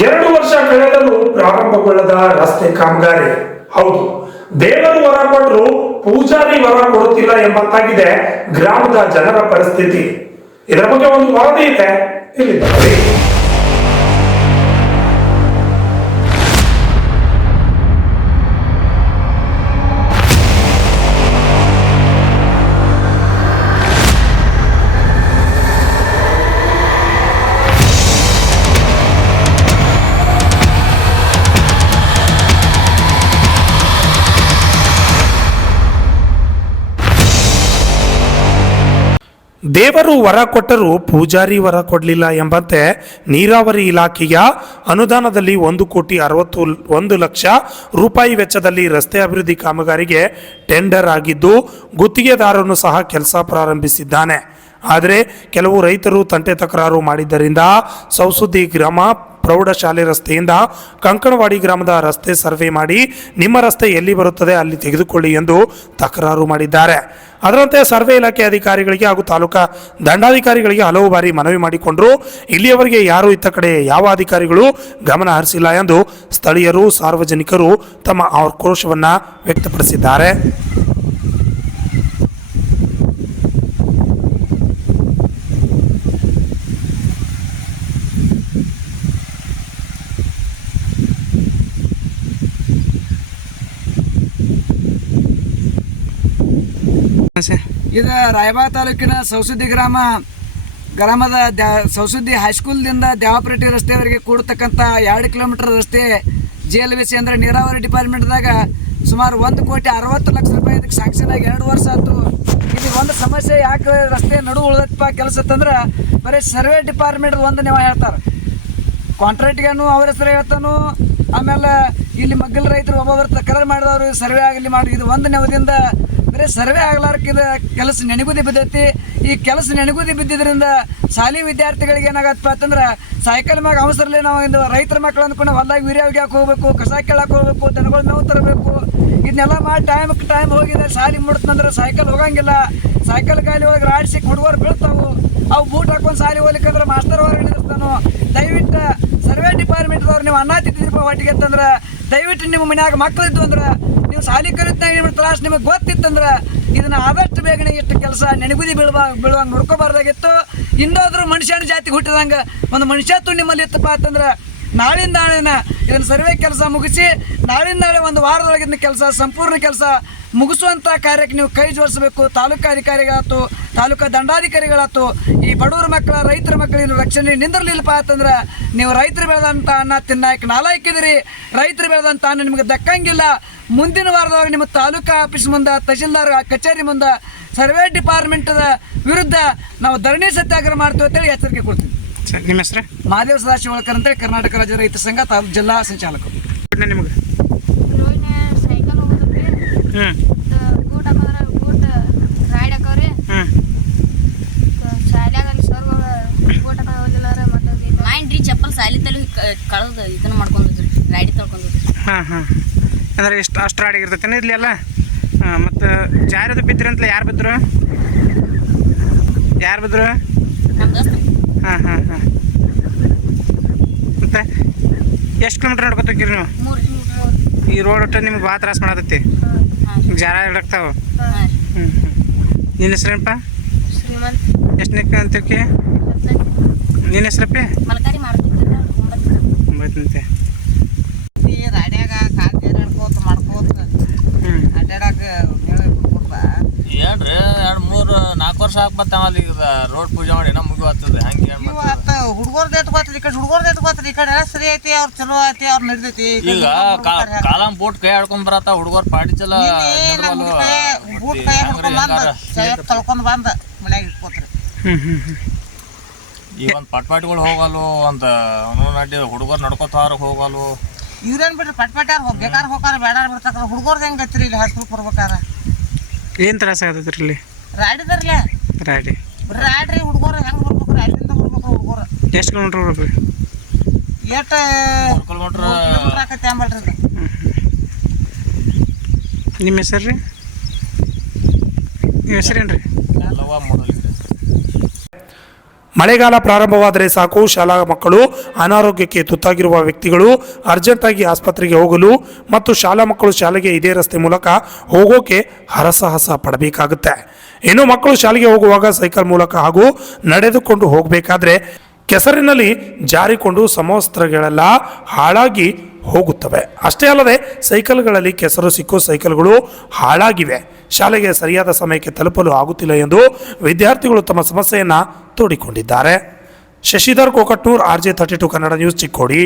2 ವರ್ಷ ಕಳೆದರೂ ಪ್ರಾರಂಭಗೊಳ್ಳದ ರಸ್ತೆ ಕಾಮಗಾರಿ. ಹೌದು, ದೇವರು ವರ ಕೊಟ್ಟರು ಪೂಜಾರಿ ವರ ಕೊಡುತ್ತಿಲ್ಲ ಎಂಬಂತಾಗಿದೆ ಗ್ರಾಮದ ಜನರ ಪರಿಸ್ಥಿತಿ. ಇದರ ಬಗ್ಗೆ ಒಂದು ವರದಿ ಇದೆ, ಇಲ್ಲಿದ್ದಾರೆ. ದೇವರು ವರ ಕೊಟ್ಟರೂ ಪೂಜಾರಿ ವರ ಕೊಡಲಿಲ್ಲ ಎಂಬಂತೆ ನೀರಾವರಿ ಇಲಾಖೆಯ ಅನುದಾನದಲ್ಲಿ 1,61,00,000 ರೂಪಾಯಿ ವೆಚ್ಚದಲ್ಲಿ ರಸ್ತೆ ಅಭಿವೃದ್ಧಿ ಕಾಮಗಾರಿಗೆ ಟೆಂಡರ್ ಆಗಿದ್ದು ಗುತ್ತಿಗೆದಾರನು ಸಹ ಕೆಲಸ ಪ್ರಾರಂಭಿಸಿದ್ದಾನೆ. ಆದರೆ ಕೆಲವು ರೈತರು ತಂಟೆ ತಕರಾರು ಮಾಡಿದ್ದರಿಂದ ಸೌಸುದ್ದಿ ಗ್ರಾಮ ಪ್ರೌಢಶಾಲೆ ರಸ್ತೆಯಿಂದ ಕಂಕಣವಾಡಿ ಗ್ರಾಮದ ರಸ್ತೆ ಸರ್ವೆ ಮಾಡಿ ನಿಮ್ಮ ರಸ್ತೆ ಎಲ್ಲಿ ಬರುತ್ತದೆ ಅಲ್ಲಿ ತೆಗೆದುಕೊಳ್ಳಿ ಎಂದು ತಕರಾರು ಮಾಡಿದ್ದಾರೆ. ಅದರಂತೆ ಸರ್ವೆ ಇಲಾಖೆ ಅಧಿಕಾರಿಗಳಿಗೆ ಹಾಗೂ ತಾಲೂಕಾ ದಂಡಾಧಿಕಾರಿಗಳಿಗೆ ಹಲವು ಬಾರಿ ಮನವಿ ಮಾಡಿಕೊಂಡರು. ಇಲ್ಲಿಯವರೆಗೆ ಯಾರೂ ಇತ್ತ ಕಡೆ ಯಾವ ಅಧಿಕಾರಿಗಳು ಗಮನ ಹರಿಸಿಲ್ಲ ಎಂದು ಸ್ಥಳೀಯರು ಸಾರ್ವಜನಿಕರು ತಮ್ಮ ಆಕ್ರೋಶವನ್ನು ವ್ಯಕ್ತಪಡಿಸಿದ್ದಾರೆ. ಇದು ರಾಯಬಾಗ ತಾಲೂಕಿನ ಸೌಸುದ್ದಿ ಗ್ರಾಮದ ಸೌಸುದ್ದಿ ಹೈಸ್ಕೂಲ್ದಿಂದ ದ್ಯಾವಪೇಟೆ ರಸ್ತೆವರೆಗೆ ಕೂಡತಕ್ಕಂಥ 2 ಕಿಲೋಮೀಟರ್ ರಸ್ತೆ JLVC ಅಂದರೆ ನೀರಾವರಿ ಡಿಪಾರ್ಟ್ಮೆಂಟ್ದಾಗ ಸುಮಾರು 1,60,00,000 ರೂಪಾಯಿ ಇದಕ್ಕೆ ಸ್ಯಾಂಕ್ಷನ್ ಆಗಿ 2 ವರ್ಷ ಆಯಿತು. ಇದು ಒಂದು ಸಮಸ್ಯೆ ಯಾಕೆ ರಸ್ತೆ ನಡು ಉಳಿದಪ್ಪ ಕೆಲಸ ಅಂತಂದ್ರೆ ಬರೀ ಸರ್ವೆ ಡಿಪಾರ್ಟ್ಮೆಂಟ್ ಒಂದು ನೀವು ಹೇಳ್ತಾರೆ, ಕಾಂಟ್ರಾಕ್ಟ್ಗೇನು ಅವ್ರ ಹೆಸರು ಹೇಳ್ತಾನು. ಆಮೇಲೆ ಇಲ್ಲಿ ಮಗ್ಗಲ ರೈತರು ಒಬ್ಬೊಬ್ಬರು ತಕರಾರು ಮಾಡಿದವರು ಸರ್ವೆ ಆಗಲಿ ಮಾಡಿ ಇದು ಒಂದು ನೆವದಿಂದ ಬರೀ ಸರ್ವೆ ಆಗ್ಲಾರ್ಕಿದ ಕೆಲಸ ನೆನಗುದಿ ಬಿದ್ದೈತಿ. ಈ ಕೆಲಸ ನೆನಗುದಿ ಬಿದ್ದಿದ್ದರಿಂದ ಶಾಲಿ ವಿದ್ಯಾರ್ಥಿಗಳಿಗೆ ಏನಾಗತ್ತಪ್ಪ ಅಂತಂದ್ರೆ ಸೈಕಲ್ ಮ್ಯಾಗ ಅವಸರಲಿ ನಾವು ಇದು ರೈತರ ಮಕ್ಕಳು ಅಂದ್ಕೊಂಡು ಹೊಲ್ದಾಗ ವೀರ್ಯ ಒಗ್ಯಾಕೆ ಹೋಗ್ಬೇಕು, ಕಸ ಕೇಳಕ್ಕೆ ಹೋಗ್ಬೇಕು, ದನಗಳ ಮೇವು ತರಬೇಕು. ಇದನ್ನೆಲ್ಲ ಮಾಡಿ ಟೈಮ್ ಹೋಗಿದೆ. ಶಾಲೆ ಮುಡ್ತಂದ್ರೆ ಸೈಕಲ್ ಹೋಗಂಗಿಲ್ಲ. ಸೈಕಲ್ ಗಾಲಿ ಹೋಗಿ ರಾಡ್ಸಿಕ್ ಹುಡುಗರು ಬೀಳ್ತಾವು. ಅವು ಬೂಟ್ ಹಾಕೊಂಡು ಶಾಲೆ ಹೋಗ್ಲಿಕ್ಕಂದ್ರೆ ಮಾಸ್ತರ್ ಹೊರಗೆ ನಿಲ್ಲಿಸ್ತಾನು. ದಯವಿಟ್ಟು ಸರ್ವೆ ಡಿಪಾರ್ಟ್ಮೆಂಟ್ದವ್ರು ನೀವು ಅನ್ನ ತಿಂತಿದ್ರಪ್ಪ ಒಟ್ಟಿಗೆ ಅಂತಂದ್ರೆ ದಯವಿಟ್ಟು ನಿಮ್ಮ ಮನ್ಯಾಗ ಮಕ್ಕಳು ಇದ್ದು ಅಂದ್ರೆ ನೀವು ಶಾಲೆ ಕಲಿತಾಗ ನಿಮ್ಮ ತ್ರಾಸ ನಿಮಗೆ ಗೊತ್ತಿತ್ತಂದ್ರೆ ಇದನ್ನು ಆದಷ್ಟು ಬೇಗನೆ ಇಷ್ಟು ಕೆಲಸ ನೆನಗುದಿ ಬೀಳುವಂಗೆ ನೋಡ್ಕೋಬಾರ್ದಾಗಿತ್ತು. ಇನ್ನೋದ್ರು ಮನುಷ್ಯನ ಜಾತಿಗೆ ಹುಟ್ಟಿದಂಗೆ ಒಂದು ಮನುಷ್ಯತ್ವ ನಿಮ್ಮಲ್ಲಿ ಇತ್ತಪ್ಪ ಅಂತಂದ್ರೆ ನಾಳಿಂದ ಇದನ್ನು ಸರ್ವೆ ಕೆಲಸ ಮುಗಿಸಿ ನಾಳಿಂದ ಒಂದು ವಾರದೊಳಗೆ ಇದನ್ನ ಕೆಲಸ ಸಂಪೂರ್ಣ ಕೆಲಸ ಮುಗಿಸುವಂಥ ಕಾರ್ಯಕ್ಕೆ ನೀವು ಕೈ ಜೋಡಿಸಬೇಕು. ತಾಲೂಕಾ ಅಧಿಕಾರಿಗಳಾಯ್ತು, ತಾಲೂಕಾ ದಂಡಾಧಿಕಾರಿಗಳಾಯ್ತು, ಈ ಬಡವರ ಮಕ್ಕಳ ರೈತರ ಮಕ್ಕಳಿನ ರಕ್ಷಣೆ ನಿಂದಿರಲಿಲ್ಲಪ್ಪ ಅಂತಂದ್ರೆ ನೀವು ರೈತರು ಬೆಳೆದಂಥ ಅನ್ನ ತಿನ್ನಾಕ ನಾಲಾಯ್ಕಿದಿರಿ. ರೈತರು ಬೆಳೆದಂಥ ಅನ್ನ ನಿಮಗೆ ದಕ್ಕಂಗಿಲ್ಲ. ಮುಂದಿನ ವಾರದೊಳಗೆ ನಿಮ್ಮ ತಾಲೂಕಾ ಆಫೀಸ್ ಮುಂದೆ, ತಹಶೀಲ್ದಾರ್ ಕಚೇರಿ ಮುಂದೆ ಸರ್ವೆ ಡಿಪಾರ್ಟ್ಮೆಂಟದ ವಿರುದ್ಧ ನಾವು ಧರಣಿ ಸತ್ಯಾಗ್ರಹ ಮಾಡ್ತೀವಿ ಅಂತೇಳಿ ಎಚ್ಚರಿಕೆ ಕೊಡ್ತೀವಿ. ನಿಮ್ಮ ಹೆಸರು? ಮಹಾದೇವ ಸದಾಶಿವಳ್ಕರ್ ಅಂತೇಳಿ ಕರ್ನಾಟಕ ರಾಜ್ಯ ರೈತ ಸಂಘ ಜಿಲ್ಲಾ ಸಂಚಾಲಕರು. ನಿಮಗೆ ಚಪ್ಪಲ್ ಸಾಲಿ ತಲೆ ಕಳೆದು ಇದನ್ನ ಮಾಡ್ಕೊಂಡಿದ್ರಿ, ರಾಡಿ ತಳ್ಕೊಂಡಿದ್ರಿ. ಅಂದ್ರೆ ಅಷ್ಟು ರಾಡಿಗೆ ಇರ್ತೈತೆ ಇಲ್ಲಿ ಎಲ್ಲ. ಮತ್ತು ಜಾರದು ಬಿದ್ದಿರಿ ಅಂತಲೇ ಯಾರು ಬಿದ್ದರು? ನಮ್ಮ ದೋಸ್ತ. ಮತ್ತು ಎಷ್ಟು ಕಿಲೋಮೀಟ್ರ್ ನಡ್ಕೊತೀರಿ ನೀವು? 3 ಕಿಲೋಮೀಟರ್. ಈ ರೋಡ್ ಒಟ್ಟು ನಿಮ್ಗೆ ಭಾಳ ತ್ರಾಸ ಮಾಡತೈತಿ, ಜಾರ ಇಡಕ್ತಾವ. ನಿನ್ನ ಹೆಸ್ರೇನಪ್ಪ? ಶ್ರೀಮಂತ್. ಎಷ್ಟನೇ ಅಂತೀವಿ? ನಿನ್ನ ಹೆಸ್ರಪ್ಪಿ? ಮಲಕಾರಿ ಮಾಡ್ತಿದ್ದೆ 9. ರಾಡ್ಯಾಗ ಕಾಲು ಜೇರಾಡ್ಕೋತ ಮಾಡ್ಕೋತ ಅಡ್ಡಾಡಕ ಏನ್ರಿ 2-3-4 ವರ್ಷ ಹಾಕ್ಬತ್ತಾವ ಅಲ್ಲಿ ರೋಡ್ ಪೂಜೆ ಮಾಡಿ ನಾ ಮುಗಿವತ್ತದ. ಹಂಗೆ ಹುಡುಗರ್ದು ಎತ್ಕೋತ್ರಿ ಈ ಕಡೆ ಹುಡುಗರ್ದು ಎತ್ಕೋತ್ರಿ ಈ ಕಡೆ ಎಲ್ಲ ಸರಿ ಐತಿ, ಅವ್ರು ಚಲೋ ಐತಿ, ಅವ್ರು ನಡಿದೈತಿ. ಈಗ ಕಾಲಂ ಬೋಟ್ ಕೈ ಆಡ್ಕೊಂಡ್ ಬರತ್ತ ಹುಡುಗರು ಪಾಡಿ ಚಲ ಬೂಟ್ ಕೈ ತೊಳ್ಕೊಂಡ್ ಬಂದ ಮನ್ಯಾಗ ಇಟ್ಕೋತ್ರಿ. ಈ ಒಂದು ಪಟ್ಪಾಟಿಗಳು ಹೋಗಲ್ಲು ಅಂತ ನಡ್ಡಿ ಹುಡುಗರು ನಡ್ಕೋತಾರ ಹೋಗಲ್ಲು. ಇವ್ರೇನ್ ಬಿಡ್ರಿ ಪಟ್ಯಾರ ಬೇಕಾದ್ರೆ ಹೋಗಾರ ಬೇಡಾರ ಬಿಡ್ತಾರ. ಹುಡುಗರ್ದು ಹೆಂಗೆ ಐತ್ರಿ ಇಲ್ಲಿ ಹೈಸ್ಕೂಲ್ ಬರ್ಬೇಕಾರ ಏನು ತ್ರಾಸ ಆಗತ್ತೈತ್ರಿ ಇಲ್ಲಿ? ರಾಡಿದಾರ್ಲೆ ರಾಡಿ ರಾಡ್ರಿ ಹುಡುಗರು ಹೆಂಗೆ ಬರ್ಬೇಕು? ರಾಡಿಂದ ಬರ್ಬೇಕು ಹುಡುಗರು. ಎಷ್ಟು ಕಿಲೋಮೀಟ್ರ್ ಬರ್ಬೇಕು? 3 ಕಿಲೋಮೀಟ್ರ್ ಆಕೈತಿ ಅಂಬಲ್ರಿ. ನಿಮ್ಮ ಹೆಸರು ರೀ? ನಿಮ್ಮ ಹೆಸರೇನು ರೀ? ಮಳೆಗಾಲ ಪ್ರಾರಂಭವಾದರೆ ಸಾಕು, ಶಾಲಾ ಮಕ್ಕಳು ಅನಾರೋಗ್ಯಕ್ಕೆ ತುತ್ತಾಗಿರುವ ವ್ಯಕ್ತಿಗಳು ಅರ್ಜೆಂಟಾಗಿ ಆಸ್ಪತ್ರೆಗೆ ಹೋಗಲು ಮತ್ತು ಶಾಲಾ ಮಕ್ಕಳು ಶಾಲೆಗೆ ಇದೇ ರಸ್ತೆ ಮೂಲಕ ಹೋಗೋಕೆ ಹರಸಾಹಸ ಪಡಬೇಕಾಗುತ್ತೆ. ಇನ್ನು ಮಕ್ಕಳು ಶಾಲೆಗೆ ಹೋಗುವಾಗ ಸೈಕಲ್ ಮೂಲಕ ಹಾಗೂ ನಡೆದುಕೊಂಡು ಹೋಗಬೇಕಾದ್ರೆ ಕೆಸರಿನಲ್ಲಿ ಜಾರಿಕೊಂಡು ಸಮವಸ್ತ್ರಗಳೆಲ್ಲ ಹಾಳಾಗಿ ಹೋಗುತ್ತವೆ. ಅಷ್ಟೇ ಅಲ್ಲದೆ ಸೈಕಲ್ಗಳಲ್ಲಿ ಕೆಸರು ಸಿಕ್ಕು ಸೈಕಲ್ಗಳು ಹಾಳಾಗಿವೆ. ಶಾಲೆಗೆ ಸರಿಯಾದ ಸಮಯಕ್ಕೆ ತಲುಪಲು ಆಗುತ್ತಿಲ್ಲ ಎಂದು ವಿದ್ಯಾರ್ಥಿಗಳು ತಮ್ಮ ಸಮಸ್ಯೆಯನ್ನು ತೋಡಿಕೊಂಡಿದ್ದಾರೆ. Shashidhar Kokatnur, RJ32 Kannada news, Chikkodi.